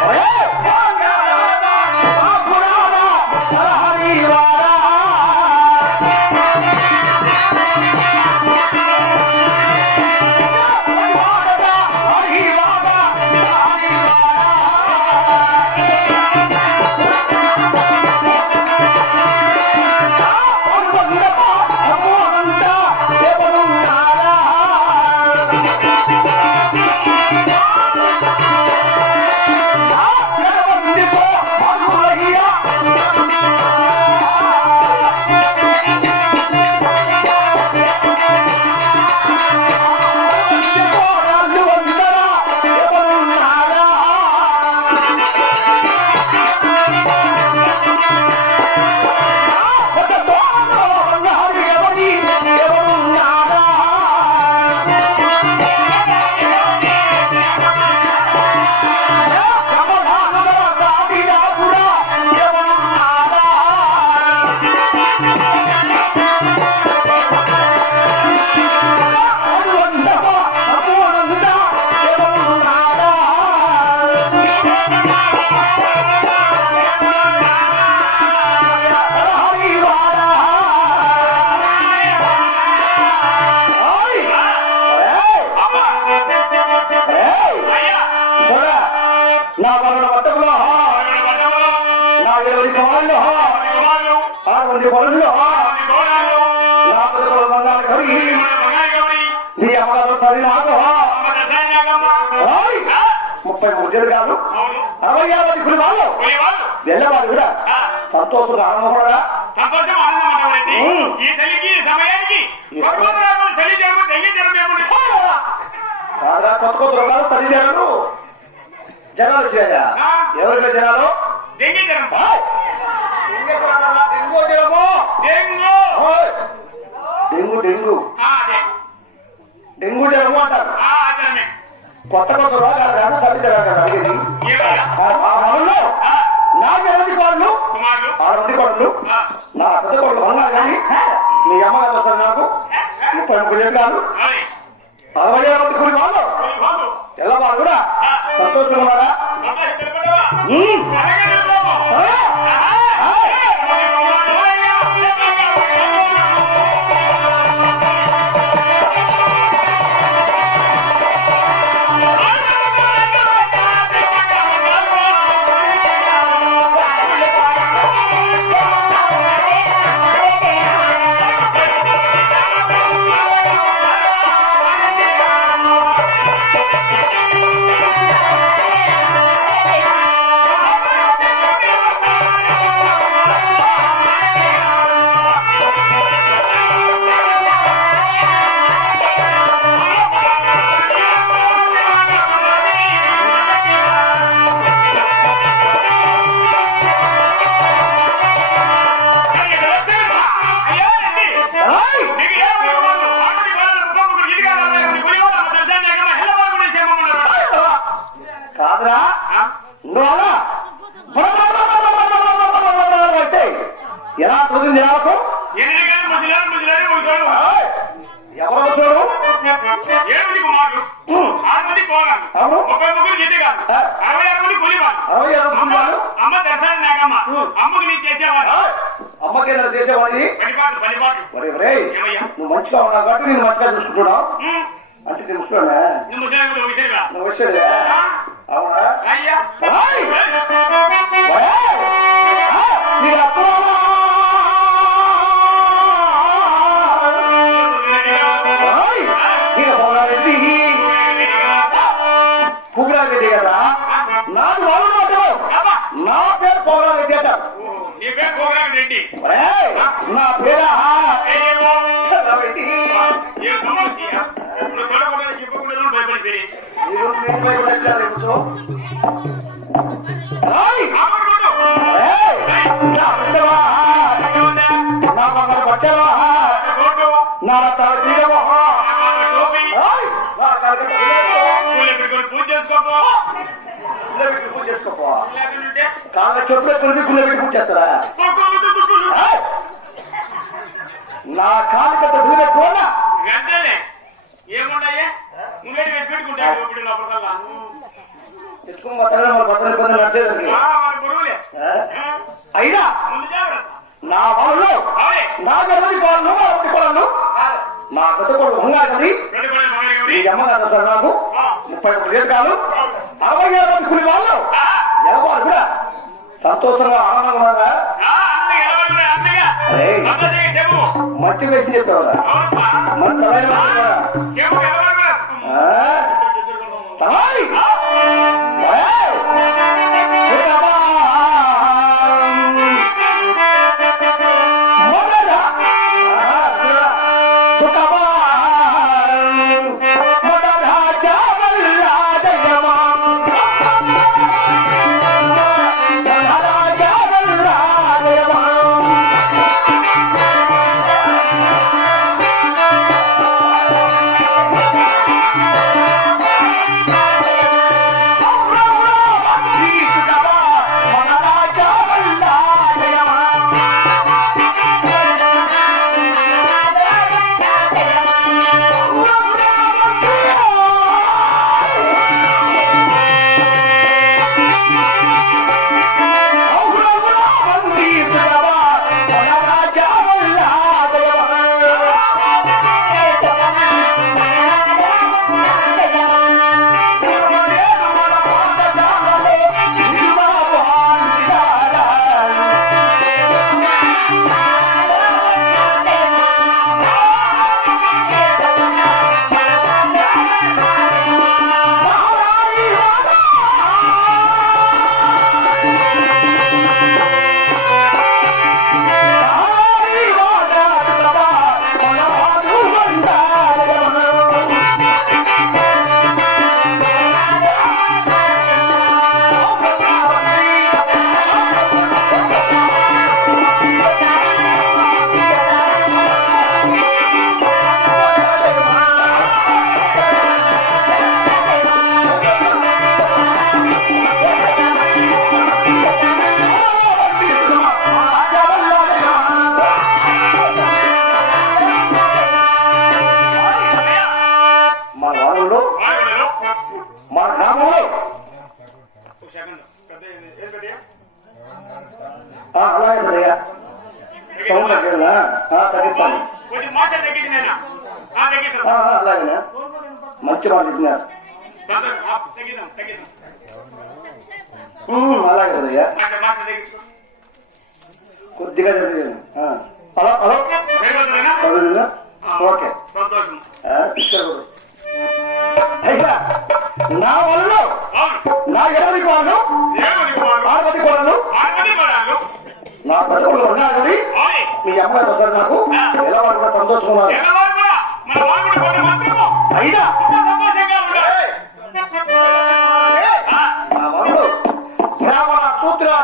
అమ్మా నా అక్కడ పడ్డవా నా కుమారులు కుమారులు ఆరు కోడళ్ళు నా పదకొండు బంగారు కడిగి నీ అమ్మగారు ఓయ్! ముప్పై మూడు కాదు. అవును అరవై మంది కుటుంబాలు. పోయేవాళ్ళు వెళ్ళేవారు కూడా సంతోషంగా ఆనందపడగా సంతోషం ఉమ్. ఈ తల్లికి సమయానికి భగవంతుడు తల్లి కొత్త కొత్త రోగాలు తల్లిదండ్రులు జనాలు వచ్చాయా ఎవరికి జనాలు? డెంగి! డెంగు డెంగు జనము. డెంగు ఓయ్! డెంగు డెంగు ఆ, అదే. డెంగు జనము అంటారు. కొత్త కొత్త రోగాలు జనాలు అడిగేది మనలో ఆ, నా ఎనిమిది కోళ్ళు ఆరు నా పెద్ద కోళ్ళు ఉన్నారు కానీ మీ అమ్మగారు వస్తారు నాకు. ముప్పై ముప్పై ఏళ్ళు కాదు. అరవై ఆరు మంది కుడి కూడా సంతోషంగా ఎవరు. అవును. అరవై ఆరు మంది కూలివాళ్ళు. అరవై ఆరు కుటుంబాలు అమ్మ దర్శనం నాగమ్మ ఉం. అమ్మకు చేసేవాడు ఏదైనా పనిపాటు పనిపాటు. ఏమయ్యా? నువ్వు మంచిగా ఉన్నావు కాబట్టి నేను మంచిగా చూసుకుంటున్నావు. ఉం. అంటే నేను నువ్వు నువ్వు వచ్చాడే కాళ్ళ చెప్పులు ఎత్తుకుని గుళ్ళ పెట్టి ఏయ్! నా కాలు కట్ట దూర కోన గంటలే ఏముండయే ముంగడి పెట్టుకుంటాడు ఇప్పుడు లోపల అయినా నా వాళ్ళు నా గర్భి కోళ్ళు నా ఒకటి కోళ్ళు నా పెద్ద కొడుకు మగడి ఈ గౌరి అమ్మగారు సార్ నాకు ముప్పై ఒకటి దీర్ఘాలు అరవై ఏడు మంది కులి వాళ్ళు. ఎవరు కూడా సంతోషంగా ఆనందంగా మట్టి వేసి చెప్పేవారా. మన సౌండ్? ఆ, తగ్గిస్తాను. అలాగేనా? మంచి మాట ఉమ్, అలాగే తగ్గిద్దాం కొద్దిగా జరిగింది. Hello hello? ఓకే. అయ్యా నా అవును. నా ఎడమది వాళ్ళు ఆడపతి కోడలు నా పదవులు ఉన్నాడని మీ అమ్మాయి వస్తారు నాకు ఎలా వాళ్ళు కూడా? మాత్రము అయినా.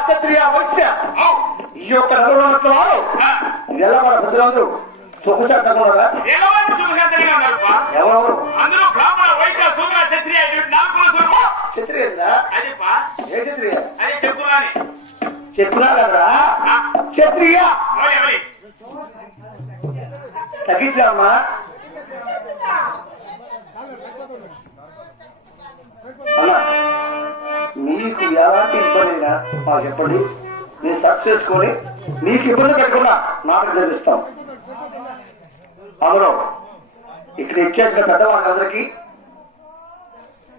క్షత్రియ వైశ్య. ఈ యొక్క నలుగురు మన సుఖశాంతంగా ఉన్నారా అందరూ బ్రాహ్మణ వైద్య క్షత్రియ క్షత్రియ ఏ క్షత్రియ చెప్పురాని చెప్పినా కదా క్షత్రియ. తగ్గించామా మీకు ఎలాంటి ఇబ్బంది అయినా మాకు చెప్పండి. నేను సర్చ్ చేసుకొని మీకు ఇబ్బంది పెట్టకుండా నాకు తెలిపిస్తాం అందులో ఇక్కడ ఇచ్చేసిన పెద్దవాళ్ళందరికీ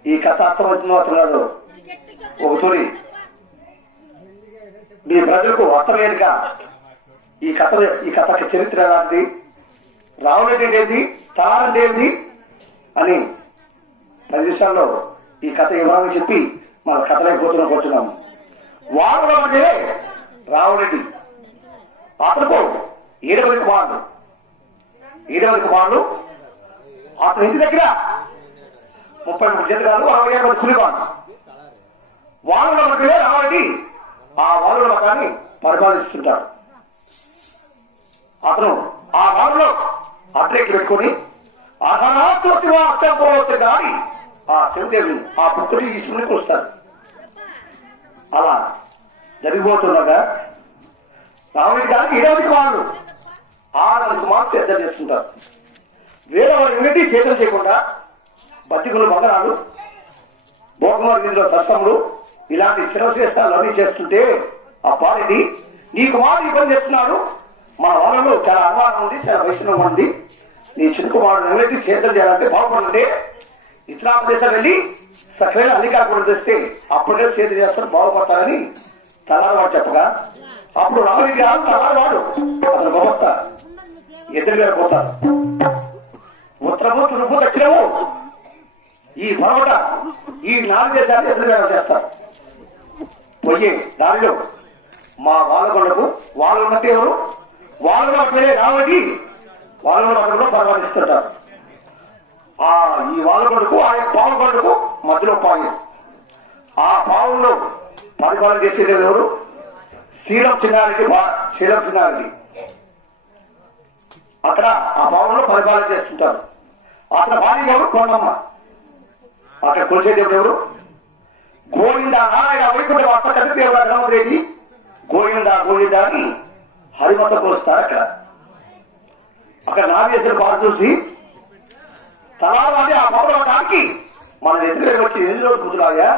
ఈ కథ అర్థమవుతుందో అర్థం కాదు. ఒక తొలి మీ ప్రజలకు అర్థమయ్యేదిగా ఈ కథ ఈ కథకి చరిత్ర ఎలాంటి రావణుడి ఏంటి? తారండి ఏంటి? అని పది నిమిషాల్లో ఈ కథ ఇవ్వాలని చెప్పి మన కథలైపోతున్నాం కూర్చున్నాము వారు అంటే రావణుడి అతనుకో ఏడవది కుమారుడు ఏడవది కుమారుడు అతని ఇంటి దగ్గర ముప్పై మూడు జతగాలు అరవై ఏడు మంది కులివాడు వాళ్ళు అంటే రావణుడి ఆ వాళ్ళు మతాన్ని పరిపాలిస్తుంటాడు అతను ఆ వారిలో అడ్రెక్కి పెట్టుకుని అహనాత్మతి వాస్తవతే గాని ఆ శివదేవి ఆ పుత్రుడి ఈశ్వరునికి వస్తారు అలా జరిగిపోతుండగా రాముడి గారికి ఇరవై వాళ్ళు ఆరు మాత్రం చర్చ చేస్తుంటారు. వేరే వాళ్ళు చేతులు చేయకుండా బతికులు బంగారాలు భోగమర సత్సములు ఇలాంటి శిరశ్రేష్టాలు అన్ని చేస్తుంటే ఆ పాలిది నీకు మాట ఇబ్బంది చేస్తున్నాడు. మన వాళ్ళలో చాలా అనుమానం ఉంది చాలా వైష్ణవం ఉంది. నీ చిన్న కుమారుడు ఎవరైతే చేయాలంటే బాగుపడండి ఇస్లాం దేశం వెళ్ళి సకలైన అధికారం తెస్తే అప్పుడే చేతులు చేస్తారు బాగుపడతారని తలారవాడు చెప్పగా. అప్పుడు రామరెడ్డి గారు తలారవాడు అతను గొప్ప ఎదురుగా పోతారు. ఉత్తరము తురుపు దక్షిణము ఈ పర్వత ఈ నాలుగు దేశాలు ఎదురుగా చేస్తారు. పోయే దారిలో మా వాళ్ళకొండకు వాళ్ళు మధ్య ఎవరు వాళ్ళు అక్కడే రావడి వాళ్ళు అక్కడ పరిపాలిస్తుంటారు ఆ ఈ వాళ్ళకొండకు ఆ పావుకొండకు మధ్యలో పావు ఆ పావుల్లో పరిపాలన చేసేది ఎవరు? శీలం చిన్నారెడ్డి బా- శీలం చిన్నారెడ్డి అక్కడ ఆ పావుల్లో పరిపాలన చేస్తుంటారు. అక్కడ భార్య ఎవరు కొండమ్మ. అక్కడ కొలిసేది ఎవరు? గోవింద నారాయణ వైకుంఠ వస్త కథ దేవుడు గోవింద గోవింద అని హరిమత కొలుస్తారు అక్కడ. అక్కడ నాగేశ్వర బాధ చూసి తలాలని ఆ పౌరవటానికి మన ఎదురు వచ్చి ఎన్ని రోజులు కుదురాయా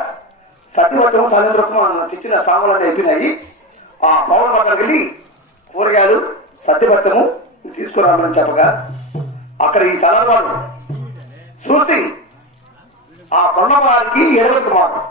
సత్యవతం సలేంద్రకం మనం తెచ్చిన సామాన్లు అయిపోయినాయి. ఆ పౌరుల పక్కన వెళ్ళి కూరగాయలు సత్యవత్తము తీసుకురామని చెప్పగా అక్కడ ఈ తలవాడు చూసి ఆ కొండవారికి ఎడవ కుమారుడు